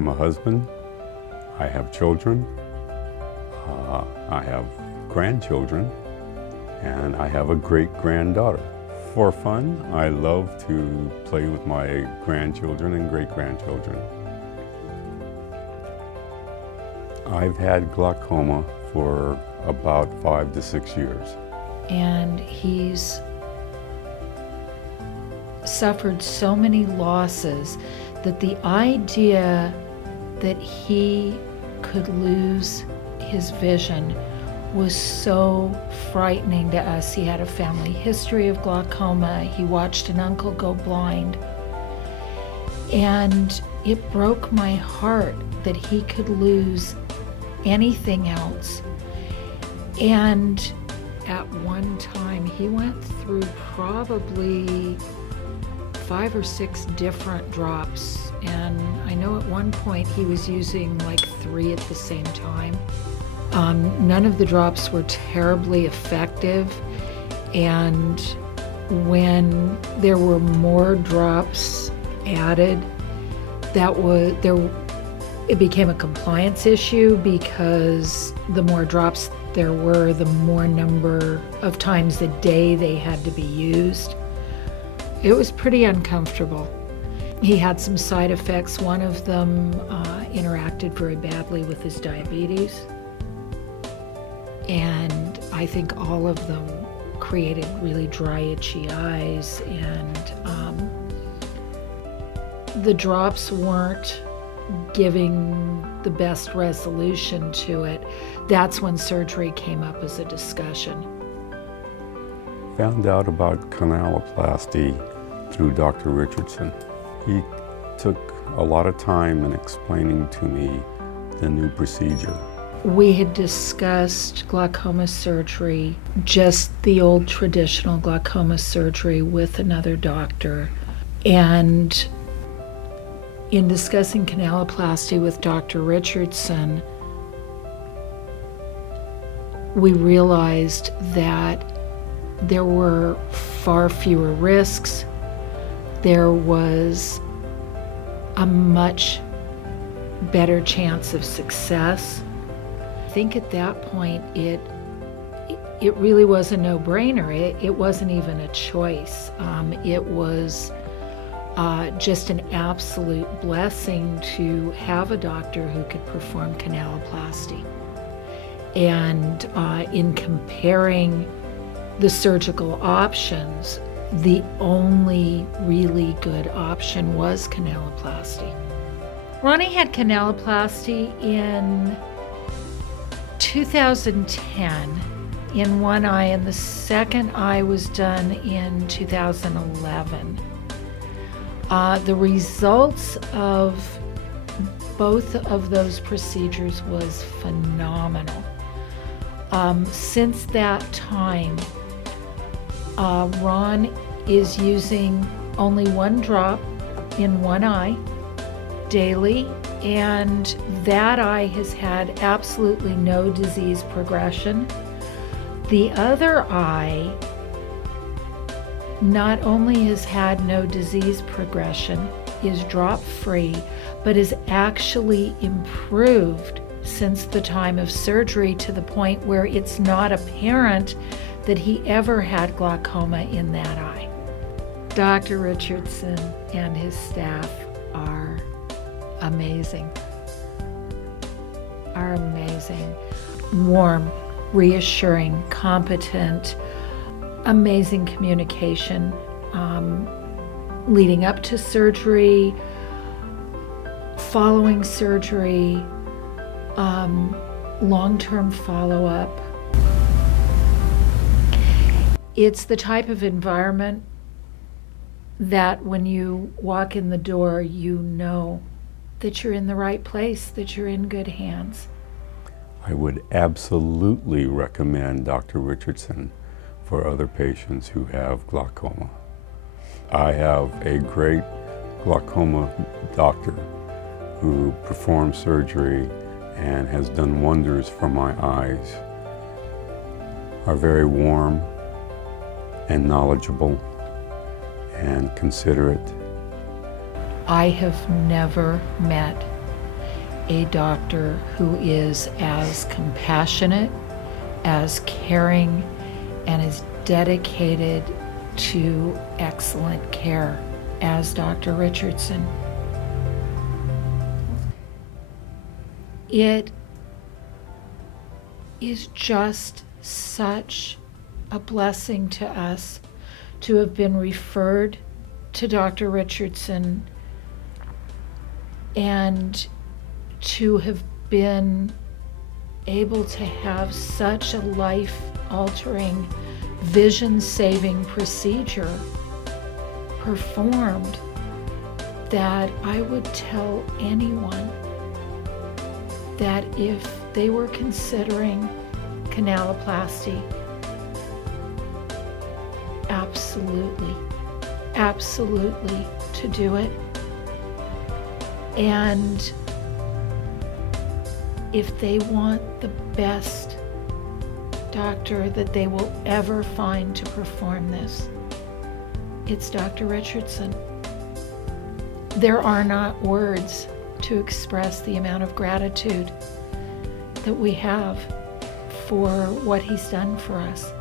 I'm a husband, I have children, I have grandchildren, and I have a great-granddaughter. For fun, I love to play with my grandchildren and great-grandchildren. I've had glaucoma for about 5 to 6 years. And he's suffered so many losses that the idea that he could lose his vision was so frightening to us. He had a family history of glaucoma. He watched an uncle go blind. And it broke my heart that he could lose anything else. And at one time, he went through probably 5 or 6 different drops. And I know at one point he was using like 3 at the same time. None of the drops were terribly effective. And when there were more drops added, it became a compliance issue, because the more drops there were, the more number of times a day they had to be used. It was pretty uncomfortable. He had some side effects. One of them interacted very badly with his diabetes. And I think all of them created really dry, itchy eyes. And the drops weren't giving the best resolution to it. That's when surgery came up as a discussion. Found out about canaloplasty through Dr. Richardson. He took a lot of time in explaining to me the new procedure. We had discussed glaucoma surgery, just the old traditional glaucoma surgery, with another doctor. And in discussing canaloplasty with Dr. Richardson, we realized that there were far fewer risks. There was a much better chance of success. I think at that point it really was a no-brainer. It wasn't even a choice. It was just an absolute blessing to have a doctor who could perform canaloplasty. And in comparing the surgical options, the only really good option was canaloplasty. Ronnie had canaloplasty in 2010 in one eye, and the second eye was done in 2011. The results of both of those procedures was phenomenal. Since that time, Ron is using only 1 drop in one eye daily, and that eye has had absolutely no disease progression. The other eye not only has had no disease progression, is drop-free, but has actually improved since the time of surgery, to the point where it's not apparent that he ever had glaucoma in that eye. Dr. Richardson and his staff are amazing. Warm, reassuring, competent, amazing communication leading up to surgery, following surgery, long-term follow-up. It's the type of environment that when you walk in the door, you know that you're in the right place, that you're in good hands. I would absolutely recommend Dr. Richardson for other patients who have glaucoma. I have a great glaucoma doctor who performed surgery and has done wonders for my eyes. Are very warm and knowledgeable and considerate. I have never met a doctor who is as compassionate, as caring, and as dedicated to excellent care as Dr. Richardson. It is just such a blessing to us to have been referred to Dr. Richardson and to have been able to have such a life-altering, vision-saving procedure performed that I would tell anyone that if they were considering canaloplasty, absolutely to do it. And if they want the best doctor that they will ever find to perform this, it's Dr. Richardson. There are not words to express the amount of gratitude that we have for what he's done for us.